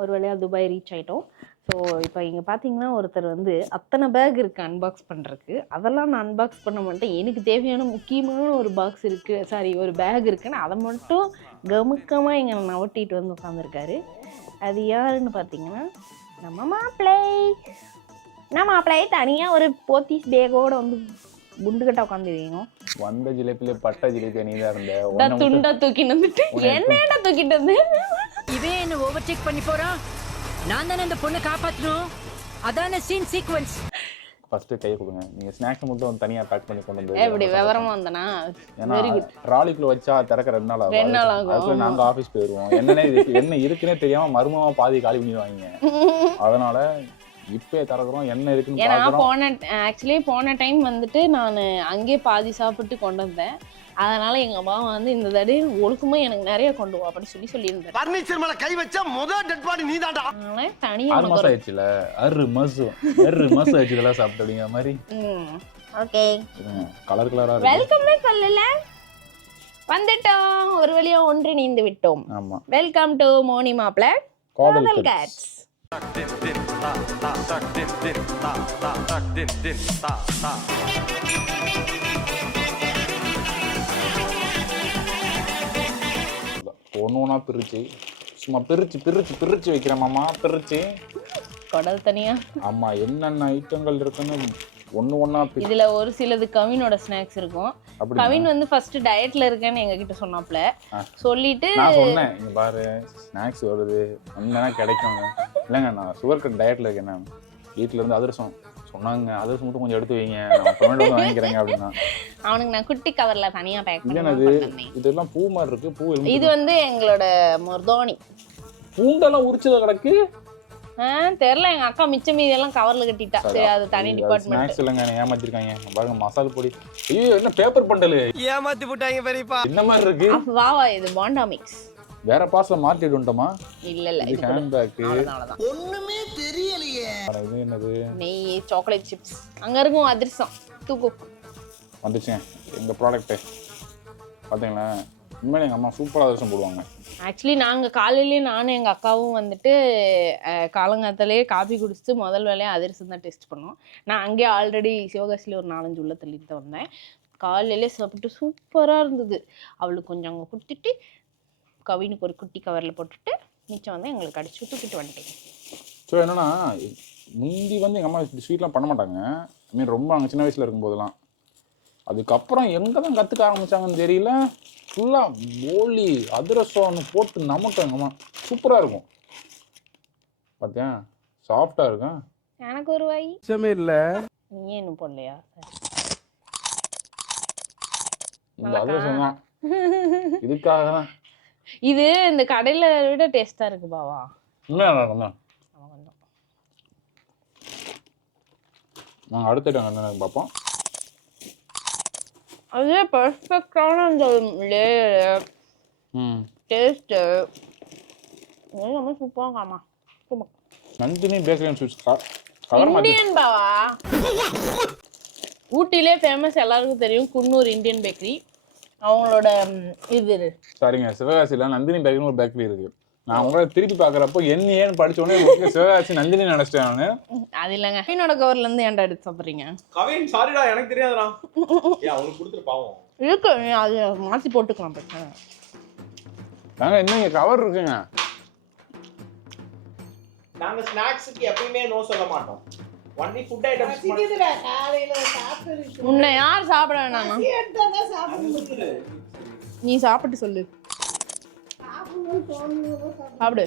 ஒரு வழியாக Dubai reach ஆகிட்டோம். ஸோ இப்போ இங்கே பார்த்தீங்கன்னா ஒருத்தர் வந்து அத்தனை பேக் இருக்குது அன்பாக்ஸ் பண்ணுறதுக்கு. அதெல்லாம் நான் அன்பாக்ஸ் பண்ண மாட்டேன். எனக்கு தேவையான முக்கியமான ஒரு பாக்ஸ் இருக்குது, சாரி ஒரு பேக் இருக்குன்னு அதை மட்டும் கமுக்கமாக இங்கே நவட்டிட்டு வந்து உட்காந்துருக்காரு. அது யாருன்னு பார்த்தீங்கன்னா நம்ம மாப்பிள்ளை தனியாக ஒரு போத்தீஸ் பேக்கோடு வந்து குண்டுகட்டா உட்காந்துருக்கீங்க. வந்த ஜிலேபில பட்ட ஜிலேபி நீ தான் இருந்த. துண்டா தூக்கிட்டு வந்துட்டு என்னடா தூக்கிட்டு வந்து இவே என்ன ஓவர்டேக் பண்ணி போறான். நான் தானே இந்த பொண்ணை காப்பாற்றணும். அதான சீன் சீக்வென்ஸ். ஃபர்ஸ்ட் கை கொடுங்க. நீங்க ஸ்நாக்ஸ் மட்டும் தனியா பேக் பண்ணி கொண்டு வந்து எப்படி விவரமா வந்தனா வெரி குட். ட்ராலிக்குள்ள வச்சா திறக்க 2 நாள் ஆகும். அதுக்குள்ள நாங்க ஆபீஸ் போயிடுவோம். என்ன இருக்குன்னே தெரியாம மர்மமா பாதி காலி பண்ணிடுவாங்க. அதனால இப்பே தரக்குறோம் என்ன இருக்குன்னு பாக்குறோம். போன டைம் வந்துட்டு நான் அங்கே பாதி சாப்பிட்டு கொண்டு வந்தேன். அதனால எங்க அம்மா வந்து இந்த தடவை ஒழுக்கமா எனக்கு நிறைய கொண்டு வா அப்படி சொல்லியிருந்தேன். பர்னிச்சர் மேல கை வச்சா முதல் டெட் பாடி நீதான்டா. அதனால தனியா 6 மாசம் ஆயிடுச்சுல. 6 மாசம் ஆயிடுச்சு இதெல்லாம் சாப்பிட்டு அப்படிங்கிற மாதிரி. ஓகே கலர் கலரா இருக்கு. வெல்கம்னே சொல்லல வந்துட்டோம். ஒரு வழியா ஒன்று நீந்து விட்டோம். ஆமா வெல்கம் டு மோனி மாப்ள காதல் கேட்ஸ். ஒன்னொன்னா பிரிச்சு சும்மா பிரிச்சு வைக்கிற மாமா. பிரிச்சு குடல் தனியா. ஆமா என்னென்ன ஐட்டங்கள் இருக்குன்னு ஒண்ணா இதுல ஒரு சிலது கவினோட ஸ்நாக்ஸ் இருக்கும். கவின் வந்து ஃபர்ஸ்ட் டயட்ல இருக்கேன்னு எங்க கிட்ட சொன்னாப்ல. சொல்லிட்டு நான் சொன்னேன் இங்க பாரு ஸ்நாக்ஸ் வருது என்னன்னா கிடைக்குங்க. இல்லைங்க நான் சுகர் கட் டயட்ல இருக்கேன். நான் வீட்டுல இருந்து அதிரசம் சொன்னாங்க. அதிரசம் மட்டும் கொஞ்சம் எடுத்து வைங்க, நான் டொமேட்டோ வாங்கிக்கிறேங்க அப்படின்னா அவனுக்கு நான் குட்டி கவர்ல தனியா பேக் பண்ணி. இதெல்லாம் பூ மாதிரி இருக்கு. பூ இது வந்து எங்களோட மொர்தோனி. பூண்டெல்லாம் உரிச்சத கிடக்கு. தெரியல எங்க அக்கா மிச்ச மீதி எல்லாம் கவர்ல கட்டிட்டா. சரி அது தனி டிபார்ட்மெண்ட். ஸ்நாக்ஸ் இல்லங்க ஏமாத்திருக்காங்க. பாருங்க மசாலா பொடி. ஐயோ என்ன பேப்பர் பண்டல் ஏமாத்தி போட்டாங்க பெரியப்பா. இந்த மாதிரி இருக்கு. வாவா இது போண்டா மிக்ஸ். வேற பாஸ்ல மார்க்கெட் உண்டமா? இல்ல இது ஹேண்ட் பேக். ஒண்ணுமே தெரியலையே. இது என்னது? நெய் சாக்லேட் சிப்ஸ். அங்க இருக்கும் அதிரசம். தூக்கு வந்துச்சு எங்க ப்ராடக்ட். பாத்தீங்களா உண்மையிலே எங்க அம்மா சூப்பரா அதிரசம் போடுவாங்க. ஆக்சுவலி நாங்கள் காலையிலேயே நானும் எங்கள் அக்காவும் வந்துட்டு காலங்காத்தாலேயே காஃபி குடிச்சிட்டு முதல் வேலையாக அதிரசம் தான் டெஸ்ட் பண்ணோம். நான் அங்கேயே ஆல்ரெடி சிவகாசியில் ஒரு 4-5 உள்ள தள்ளிட்டு தான் வந்தேன். காலையிலே சாப்பிட்டு சூப்பராக இருந்தது. அவளுக்கு கொஞ்சம் அங்கே கொடுத்துட்டு கவினுக்கு ஒரு குட்டி கவரில் போட்டுட்டு மிச்சம் வந்து எங்களுக்கு அடிச்சு தூக்கிட்டு வந்துட்டேன். ஸோ என்னன்னா முந்தி வந்து எங்கள் அம்மா ஸ்வீட்லாம் பண்ண மாட்டாங்க. மீன் ரொம்ப அங்கே சின்ன வயசில் இருக்கும்போதெல்லாம். அதுக்கப்புறம் எங்கே தான் கற்றுக்க ஆரம்பித்தாங்கன்னு தெரியல. ஃபுல்லாக போலி அதிரசம்னு போட்டு நமக்கு எங்கள் அம்மா சூப்பராக இருக்கும். பார்த்தியா சாஃப்டாக இருக்கும். எனக்கு ஒரு வாய் இல்லை நீ இன்னும் போடலையா? இந்த அதிரசம் தான் இதுக்காக தான். இது இந்த கடையில விட டேஸ்டா இருக்கு பாவா. நாங்கள் அடுத்த இடம் பார்ப்போம். அதே பர்ஃபெக்டான அந்த லேயர் டேஸ்ட் எல்லாமே சூப்பராகாமா. Nandini bakery and sweets Indian பாவா. ஊட்டிலே ஃபேமஸ் எல்லாருக்கும் தெரியும் குன்னூர் இந்தியன் பேக்கரி. அவங்களோட இது சரிங்க சிவகாசியில் நந்தினி பேக்கரின்னு ஒரு பேக்கரி இருக்கு. நான் உங்களை திருப்பி பார்க்குறப்போ ஏன்னு படிச்சோடனே சிவகாசி நந்தினி நினைச்சிட்டேன் நான். அது இல்லைங்க கவினோட கவர்ல இருந்து ஏன்டா எடுத்து சாப்பிட்றீங்க? கவின் சாரிடா எனக்கு தெரியாதுடா. அவனுக்கு கொடுத்துட்டு பாவம் இருக்கு. அது மாற்றி போட்டுக்கலாம் பிரச்சனை. நாங்க இன்னும் கவர் இருக்குங்க. நாங்க ஸ்நாக்ஸ்க்கு எப்பயுமே நோ சொல்ல மாட்டோம். Only food items. உன்னை யார் சாப்பிட வேணாமா? நீ சாப்பிட்டு சொல்லு. சாப்பிடு.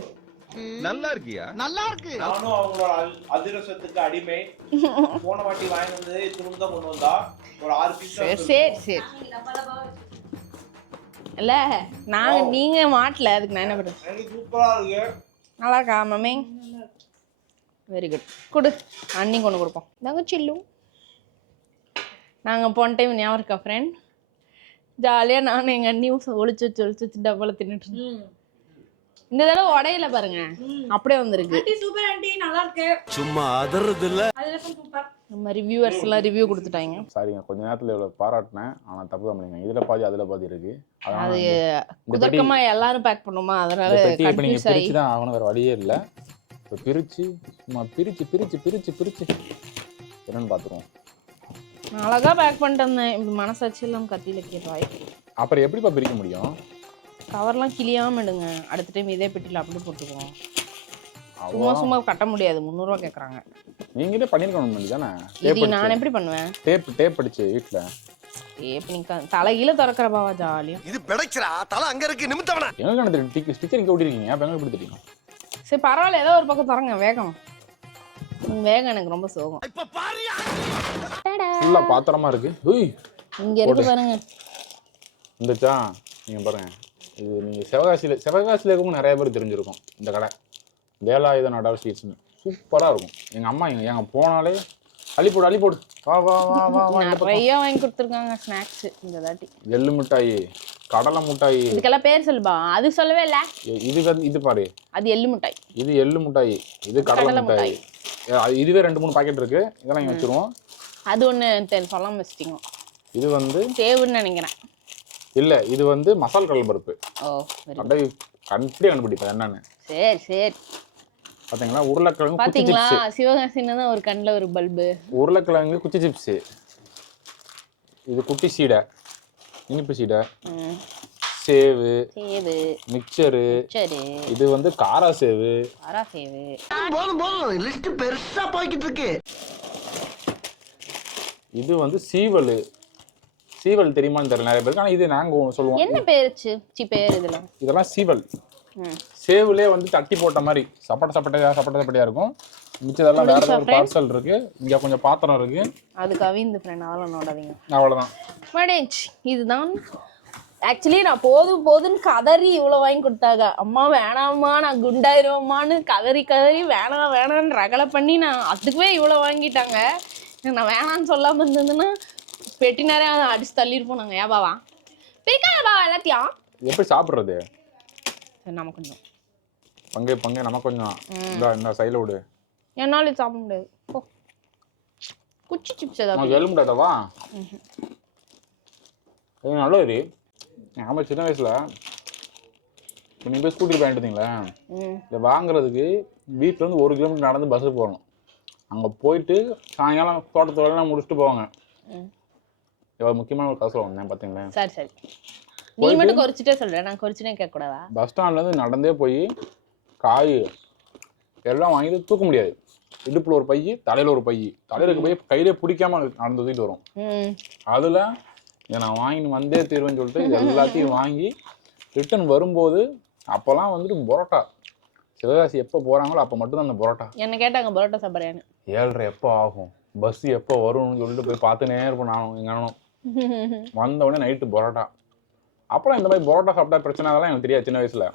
நல்லா இருக்கியா? நல்லா இருக்கு. நானும் அவங்களோட அதிரசத்துக்கு அடிமை. போன வாட்டி வாங்கி வந்து துணுக்கு தான் கொண்டு வந்தா. ஒரு 6 பீஸ். சரி இல்ல நீங்க மாட்டல அதுக்கு நான் என்ன பண்றது? எனக்கு சூப்பரா இருக்கு. நல்லா இருக்கா மம்மி? Very good. கொடு அண்ணி கொண்டு கொடுப்போம். நாங்கள் சில்லும். நாங்கள் போன டைம் ஞாபகம் இருக்கா ஃப்ரெண்ட்? ஜாலியாக நானும் எங்கள் அண்ணியும் ஒழிச்சு டப்பாவில் தின்னுட்டு இருந்தோம். இந்த தடவை உடையில பாருங்க அப்படியே வந்திருக்கு. ஆண்டி சூப்பர் ஆண்டி, நல்லா இருக்கு. சும்மா அதறது இல்ல. அதிரசம் சூப்பர். நம்ம ரிவ்யூவர்ஸ் எல்லாம் ரிவ்யூ கொடுத்துட்டாங்க. சரிங்க, கொஞ்ச நேரத்துல இவ்வளவு பாராட்டினேன், ஆனா தப்பு தான் பண்ணீங்க. இதுல பாதி அதுல பாதி இருக்கு. அது குதர்க்கமா எல்லாரும் பேக் பண்ணுமா, அதனால இப்ப நீங்க கன்ஃபியூஸ் ஆகி பிரிச்சு தான் ஆகணும், வேற வழியே இல்ல. இப்ப பிரிச்சு சும்மா பிரிச்சு என்னன்னு பாத்துருவோம். அழகா பேக் பண்ணிட்டு வந்தேன். இப்படி மனசாட்சி எல்லாம் கத்தியில கேட்பாய். அப்புறம் எப்படிப்பா பிரிக்க முடியும்? கவர்லாம் கிளியாம எடுங்க, அடுத்த டைம் இதே பெட்டியில் அப்படி போட்டுக்குவோம். அவ்வளோ சும்மா கட்ட முடியாது, 300 ரூபா கேட்குறாங்க. நீங்களே பண்ணிருக்கணும் தானே. இது நான் எப்படி பண்ணுவேன்? டேப் அடிச்சு வீட்டுல டேப் நீ தலைகீழ திறக்கிற பாவா ஜாலியா. இது பிடைச்சுடா, தலை அங்க இருக்கு, நிமித்தவன. எங்க கணக்கு ஸ்டிக்கர் இங்க ஓட்டிருக்கீங்க, அப்ப எங்க எப்படி தெரியும்? சரி பரவாயில்ல, ஏதோ ஒரு பக்கம் தரங்க. வேகம் வேகம் எனக்கு ரொம்ப சோகம். இப்ப பாரியா ஃபுல்லா பாத்திரமா இருக்கு. உய் இங்க இருக்கு பாருங்க. இந்தச்சா நீங்க பாருங்க, இது நீங்க சிவகாசியில இருக்கவங்க நிறைய பேர் தெரிஞ்சிருக்கும். இந்த கடை வேலாயுதன் அடால் ஸ்வீட்ஸ்னு சூப்பரா இருக்கும். எங்க அம்மா எங்க போனாலே அள்ளி போடு வா வா வா வா வா. நிறைய வாங்கி கொடுத்துருக்காங்க ஸ்நாக்ஸ் இந்த தாட்டி. எள்ளு மிட்டாயி, கடலை மிட்டாயி, இதுக்கெல்லாம் பேர் சொல்லுப்பா. அது சொல்லவே இல்ல. இது பாரு, அது எள்ளு மிட்டாய். இது எள்ளு மிட்டாய், இது கடலை மிட்டாய். இதுவே 2-3 பாக்கெட் இருக்கு. இதெல்லாம் இங்க வச்சிருவோம். அது ஒண்ணு சொல்லாம வச்சிட்டீங்க. இது வந்து சேவுன்னு நினைக்கிறேன். இல்ல, இது வந்து மசால் கடலை பருப்பு. ஓ அப்படியே கண்டுபிடிப்பேன் என்னன்னு. சரி பாத்தீங்களா, உருளைக்கிழங்கு குச்சி பாத்தீங்களா, சிப்ஸ். சிவகாசின்னு தான் ஒரு கண்ணுல ஒரு பல்பு. உருளைக்கிழங்கு குச்சி சிப்ஸ். இது குட்டி சீடை, இனிப்பு சீடை, சேவு, மிக்சரு. இது வந்து காரா சேவு. போதும் லிஸ்ட் பெருசா போய்கிட்டு இருக்கு. இது வந்து சீவல் தெரியுமான்னு தெரியல நிறைய பேருக்கு, ஆனா இது நாங்க சொல்லுவோம். என்ன பேருச்சு பேர் இதெல்லாம்? இதெல்லாம் சீவல். சேவுலே வந்து தட்டி போட்ட மாதிரி சப்பட்டையா இருக்கும். மிச்சதெல்லாம் வேற ஒரு பார்சல் இருக்கு. இங்க கொஞ்சம் பாத்திரம் இருக்கு. அது கவிந்து ஃப்ரெண்ட், அதெல்லாம் நோடாதீங்க. அவ்வளவுதான் மடேஜ். இதுதான் ஆக்சுவலி நான் போதுன்னு கதறி இவ்வளோ வாங்கி கொடுத்தாங்க. அம்மா வேணாம்மா நான் குண்டாயிருவேம்மான்னு கதறி வேணான்னு ரகலை பண்ணி நான் அதுக்குவே இவ்வளோ வாங்கிட்டாங்க. நான் வேணான்னு சொல்லாமல் இருந்ததுன்னா பெட்டி நிறையா அடிச்சு தள்ளியிருப்போம் நாங்கள். ஏபாவா பிரிக்காதபா எல்லாத்தையும். எப்படி சாப்பிட்றது? நம்ம கொஞ்சம் பங்கு நம்ம கொஞ்சம் இந்த சைடில் விடு. என்னாலும் சாப்பிட முடியாது. ஓ குச்சி சிப்ஸ் ஏதாவது எழு முடியாதவா? நல்ல ஒரு ஆமா, சின்ன வயசுல நீங்கள் போய் ஸ்கூட்டியில் வாங்கிட்டுங்களா, இதை வாங்குறதுக்கு வீட்டில் இருந்து 1 கிலோமீட்டர் நடந்து பஸ்ஸுக்கு போகணும். அங்கே போயிட்டு சாயங்காலம் தோட்டத்தோடலாம் முடிச்சுட்டு போவாங்க. எவ்வளோ முக்கியமான ஒரு கதை வந்தேன் பார்த்தீங்களா? சரி நீ மட்டும் குறிச்சிட்டே சொல்கிறேன், நான் குறிச்சுனே கேட்கக்கூடாதா? பஸ் ஸ்டாண்ட்லேருந்து நடந்தே போய் காய் எல்லாம் வாங்கிட்டு தூக்க முடியாது. இடுப்பில் ஒரு பை, தலையில் ஒரு பை, தலையிலுக்கு போய் கையிலே பிடிக்காம நடந்து தூக்கிட்டு வரும். அதில் இதை நான் வாங்கிட்டு வந்தே தீர்வேன்னு சொல்லிட்டு இது எல்லாத்தையும் வாங்கி ரிட்டர்ன் வரும்போது அப்போல்லாம் வந்துட்டு பரோட்டா சிவகாசி எப்போ போகிறாங்களோ அப்போ மட்டும்தான் அந்த பரோட்டா. என்ன கேட்டாங்க பரோட்டா சாப்பிட்றேன்னு. 7:30 எப்போ ஆகும், பஸ் எப்போ வரும்னு சொல்லிட்டு போய் பார்த்துனே இருப்போம். நானும் எங்கள் அண்ணனும் வந்தவுடனே நைட்டு பரோட்டா. அப்புறம் இந்த மாதிரி பரோட்டா சாப்பிட்டா பிரச்சனை அதெல்லாம் எனக்கு தெரியாது. சின்ன வயசில்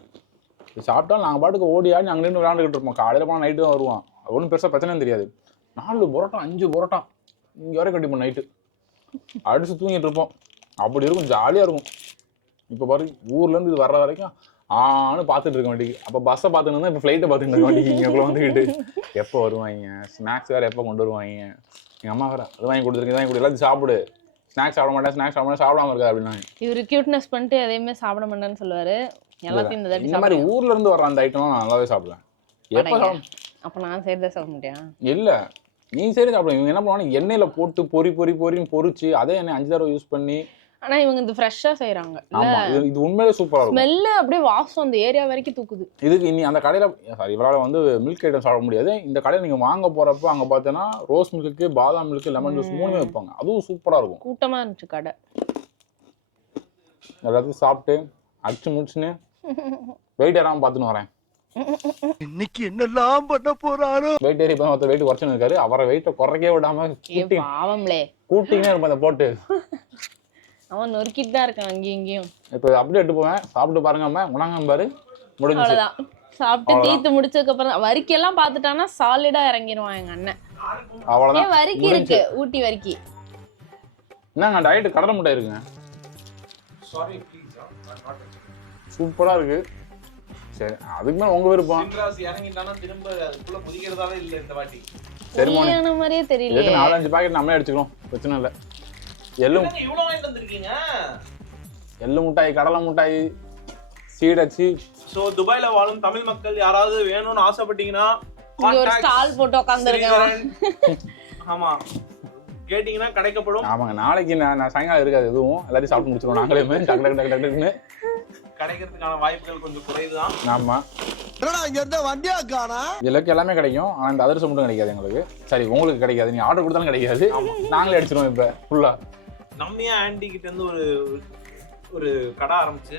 சாப்பிட்டா நாங்கள் பாட்டுக்கு ஓடி ஆடி நாங்கள் நின்று விளையாண்டுக்கிட்டு இருப்போம். காலையில் போனால் நைட்டு தான் வருவோம். ஒன்றும் பெருசாக பிரச்சனையும் தெரியாது. 4 பரோட்டா 5 பரோட்டா இங்கே வரை கட்டிப்போம். நைட்டு அடிச்சு தூங்கிட்டு இருப்போம். அப்படி இருக்கும், ஜாலியாக இருக்கும். இப்போ பாரு, ஊர்லேருந்து இது வர்ற வரைக்கும் ஆன்னு பார்த்துட்டு இருக்க மாட்டேங்குது. அப்போ பஸ்ஸை பார்த்துன்னு இப்போ ஃப்ளைட்டை பார்த்துட்டு இருக்க மாட்டேங்குது. இங்கே வந்துக்கிட்டு எப்போ வருவாங்க, ஸ்நாக்ஸ் வேறு எப்போ கொண்டு வருவாங்க. எங்கள் அம்மா வேறு அது வாங்கி கொடுத்துருக்கு, வாங்கி கொடு, எல்லாத்தையும் சாப்பிடு. ஸ்நாக்ஸ் சாப்பிட மாட்டேன், சாப்பிடாம இருக்கா அப்படின்னாங்க. இவர் கியூட்னஸ் பண்ணிட்டு எதையுமே சாப்பிட மாட்டேன்னு சொல்லுவார். எல்லாத்தையும் இந்த மாதிரி ஊர்லேருந்து வர அந்த ஐட்டம்லாம் நான் நல்லாவே சாப்பிடுவேன். எப்போ அப்போ நான் செய்யறதா சாப்பிட முடியும்? இல்லை, நீ சரி சாப்பிடுவேன். இவங்க என்ன பண்ணுவாங்க, எண்ணெயில் போட்டு பொரின்னு பொரிச்சு அதே எண்ணெய் 5 தடவை யூஸ் பண்ணி. ஆனா இவங்க இது ஃப்ரெஷ்ஷா செய்யறாங்க. இது உண்மையிலே சூப்பரா இருக்கும். ஸ்மெல் அப்படியே வாசம் அந்த ஏரியா வரைக்கும் தூக்குது. இதுக்கு இனி அந்த கடையில இவரால் வந்து மில்க் ஐட்டம் சாப்பிட முடியாது. இந்த கடையில் நீங்க வாங்க போறப்ப அங்க பார்த்தீங்கன்னா ரோஸ் மில்க்கு, பாதாம் மில்க்கு, லெமன் ஜூஸ் 3மே வைப்பாங்க. அதுவும் சூப்பரா இருக்கும். கூட்டமா இருந்துச்சு கடை. எல்லாத்தையும் சாப்பிட்டு அடிச்சு முடிச்சுன்னு வெயிட் ஏறாம பார்த்துன்னு வரேன். இன்னைக்கு என்னெல்லாம் பண்ண போறாரோ. வெயிட் ஏறி இப்போ வெயிட் குறைச்சுன்னு இருக்காரு. அவரை வெயிட்டை குறைக்கவே விடாம கூட்டிங்கன்னு இருப்பேன். அதை போட்டு அவன் நொறுக்கிட்டு தான் இருக்கான் அங்கேயும் இங்கேயும். இப்போ அப்படியே எடுத்து போவேன். சாப்பிட்டு பாருங்க, அம்மா உணங்க பாரு, முடிஞ்சு. சாப்பிட்டு தீத்து முடிச்சதுக்கு அப்புறம் வரிக்கெல்லாம் பார்த்துட்டானா சாலிடா இறங்கிடுவான் எங்க அண்ணன். அவ்வளவுதான். வரிக்கி இருக்கு, ஊட்டி வரிக்கி. என்னங்க டயட் கடலை முட்டை இருக்குங்க. சூப்பரா இருக்கு. சரி அதுக்கு மேலே உங்கள் விருப்பம். சின்ராசி இறங்கிட்டானா திரும்ப அதுக்குள்ள குதிக்கிறதாவே இல்லை இந்த வாட்டி. சரி மோனே கல்யாண மாதிரியே தெரியல. இதுக்கு 4-5 பாக்கெட் நம்மளே அடிச்சுக்கிறோம், பிரச்சனை இல்லை. என்னங்க இவ்வளவு வாங்கிட்டு வந்திருக்கீங்க? எள்ளு முட்டாய், கடலை முட்டாய், சீடச்சி. சோ துபாயில வாழும் தமிழ் மக்கள் யாராவது வேணும்னு ஆசைப்பட்டீங்கன்னா இங்க ஒரு contact ஸ்டால் போட்டு உட்காந்துருக்கேன். ஸ்ரீதரன். ஆமா கேட்டீங்கன்னா கிடைக்கப்படும். ஆமாங்க, நாளைக்கு நான் சாயங்காலம் இருக்காது எதுவும், எல்லாத்தையும் சாப்பிட்டு முடிச்சிருவோம் நாங்களே. டக்கு டக்கு டக்கு டக்குன்னு கிடைக்கிறதுக்கான வாய்ப்புகள் கொஞ்சம் குறைவுதான். ஆமா, இங்க இருந்த வண்டியா காணா. இதுலக்கு எல்லாமே கிடைக்கும், ஆனா இந்த அதிரசம் மட்டும் கிடைக்காது எங்களுக்கு. சரி உங்களுக்கு கிடைக்காது, நீங்க ஆர்டர் கொடுத்தாலும் கிடைக்காது, நாங்களே அடிச்சிருவோம் இப்ப ஃபுல்லா. நம்மையா ஆண்டி கிட்ட இருந்து ஒரு கடை ஆரம்பிச்சு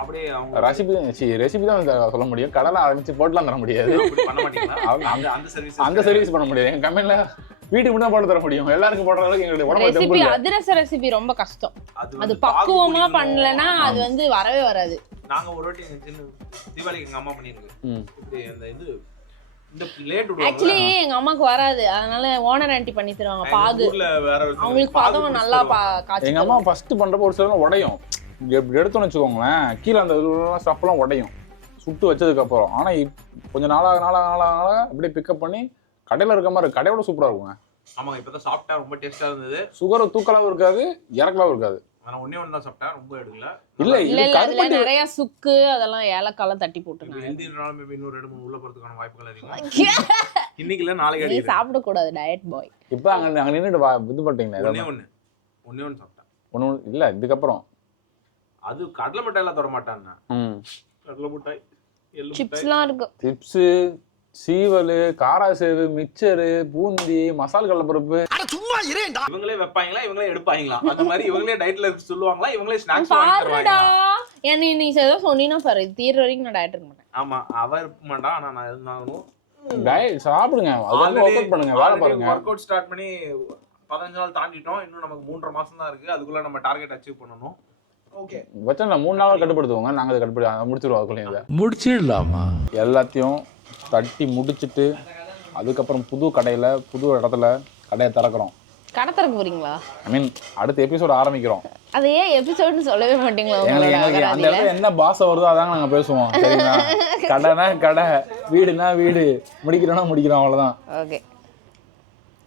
அப்படியே அவங்க ரெசிபி தான் சொல்ல முடியும், கடலை ஆரம்பிச்சு போட்டுலாம் தர முடியாது. அப்படி பண்ண மாட்டீங்களா? அந்த சர்வீஸ் பண்ண முடியாது எங்க கம்பெனில. வீட்டுக்கு மட்டும் போட்டு தர முடியும், எல்லாருக்கும் போடுற அளவுக்கு எங்களுடைய உடம்பு ரெசிபி அதிரச ரெசிபி ரொம்ப கஷ்டம். அது பக்குவமா பண்ணலன்னா அது வந்து வரவே வராது. நாங்க ஒரு வாட்டி சின்ன தீபாவளிக்கு எங்க அம்மா பண்ணிருக்கு இப்படி அந்த இது இந்த பிளேட் விடுவாங்க. ஆக்சுவலி எங்க அம்மாக்கு வராது, அதனால ஓனர் ஆண்டி பண்ணி தருவாங்க பாகு. ஊர்ல வேற அவங்களுக்கு பதம் நல்லா காய்ச்சி. எங்க அம்மா ஃபர்ஸ்ட் பண்றப்ப ஒரு சில உடையும், இப்படி எடுத்தோம்னு வச்சுக்கோங்களேன், கீழே அந்த ஸ்டஃப்லாம் உடையும் சுட்டு வச்சதுக்கு அப்புறம். ஆனா கொஞ்சம் நாளாக அப்படியே பிக்கப் பண்ணி கடையில இருக்க மாதிரி கடையோட சூப்பரா இருக்குங்க. ஆமாங்க, இப்பதான் சாப்பிட்டா ரொம்ப டேஸ்டா இருந்தது. சுகர் தூக்கலாவும் இருக்காது, இறக்கலாவும் இருக்காது. ஆனா ஒண்ணே ஒண்ணு தான் சாப்பிட்டேன், ரொம்ப எடுக்கல. இல்ல அதுல நிறைய சுக்கு அதெல்லாம் ஏலக்காலாம் தட்டி போட்டுருக்காங்க. எழுதினாலும் மேபி இன்னும் 2-3 உள்ள போறதுக்கான வாய்ப்புகள் அதிகம். இன்னைக்கு இல்ல நாளைக்கு நீ அடிக்கிறேன். சாப்பிட கூடாது, டயட் பாய். இப்ப அங்க நின்னுட்டு இது பண்ணிட்டீங்களா? ஒண்ணே ஒண்ணு சாப்பிட்டேன். ஒண்ணு இல்ல இதுக்கப்புறம் அது கடலை மிட்டாய்லாம் தர மாட்டாங்க. கடலை மிட்டாய், எள்ளு சிப்ஸ்லாம் இருக்கு. சிப்ஸ், சீவல், காராசேவு, மிச்சரு, பூந்தி, மசால் கடலைப்பருப்பு. சும்மா இரேண்டா. இவங்களே வைப்பாங்களா, இவங்களே எடுப்பாங்களா? அந்த மாதிரி இவங்களே டயட்ல சொல்லுவாங்களா, இவங்களே ஸ்நாக்ஸ் வாங்கி பாருடா, தருவாங்களா? நீ ஏதோ சொன்னீனா பாரு, தீர வரைக்கும் நான் டயட் இருக்க மாட்டேன். ஆமா, அவ இருக்க மாட்டா, ஆனா நான் இருந்தாலும் டயட் சாப்பிடுங்க, அதுக்கு ஒர்க் அவுட் பண்ணுங்க, வேலை பாருங்க. ஒர்க் அவுட் ஸ்டார்ட் பண்ணி 15 நாள் தாண்டிட்டோம். இன்னும் நமக்கு 3.5 மாசம் தான் இருக்கு. அதுக்குள்ள நம்ம டார்கெட் அச்சீவ் பண்ணனும். ஓகே, வச்சா 3 நாள் கட்டுப்படுத்துவோங்க, நாங்க அதை கட்டுப்படி முடிச்சிருவோம். அதுக்குள்ள இதை முடிச்சிடலாமா? எல்லாத்தையும் தட்டி முடிச்சிட்டு அதுக்கப்புறம் புது கடையில புது இடத்துல கடையை திறக்கிறோம். கடை திறக்க போறீங்களா? ஐ மீன் அடுத்த எபிசோட் ஆரம்பிக்கிறோம். அது ஏன் எபிசோட்னு சொல்லவே மாட்டீங்களா? எங்களுக்கு அந்த இடத்துல என்ன பாசம் வருதோ அதாங்க நாங்க பேசுவோம், சரிங்களா? கடைனா கடை, வீடுனா வீடு, முடிக்கிறோம்னா முடிக்கிறோம், அவ்வளவுதான். ஓகே,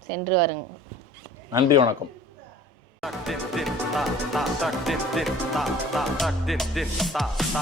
சென்று வாருங்க. நன்றி, வணக்கம். Ta